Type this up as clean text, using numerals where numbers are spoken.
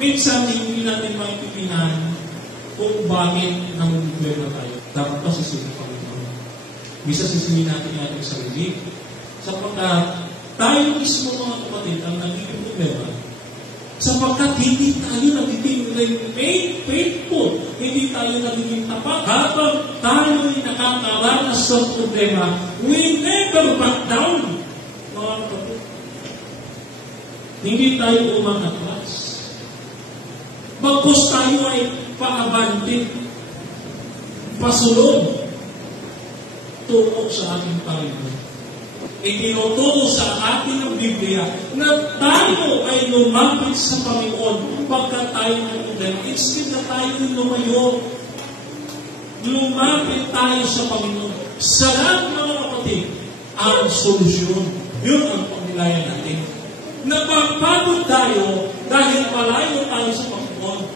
Minsan, hindi natin maintindihan kung bakit namumigwela tayo. Dapat pa sisihin pa rin. Bisa sisihin natin yung ating sarili. Sapagkat tayo mismo mga kapatid ang nagiging problema. Sapagkat hindi tayo nagiging remain faithful. Hindi tayo nagiging tapat. Habang tayo'y nakakaranas sa problema, we never back down. Mga kapatid. Hindi tayo umangatras. Bagkus tayo ay paabante, pasulong, tungo sa ating Panginoon. Itinuturo sa atin ng Biblia na tayo ay lumapit sa Panginoon pagka tayo ng problema. Instead na tayo lumayo, lumapit tayo sa Panginoon. Sa lahat mga kapatid, ang solusyon. Yun ang pagnilayan natin. Napapagod tayo dahil malayo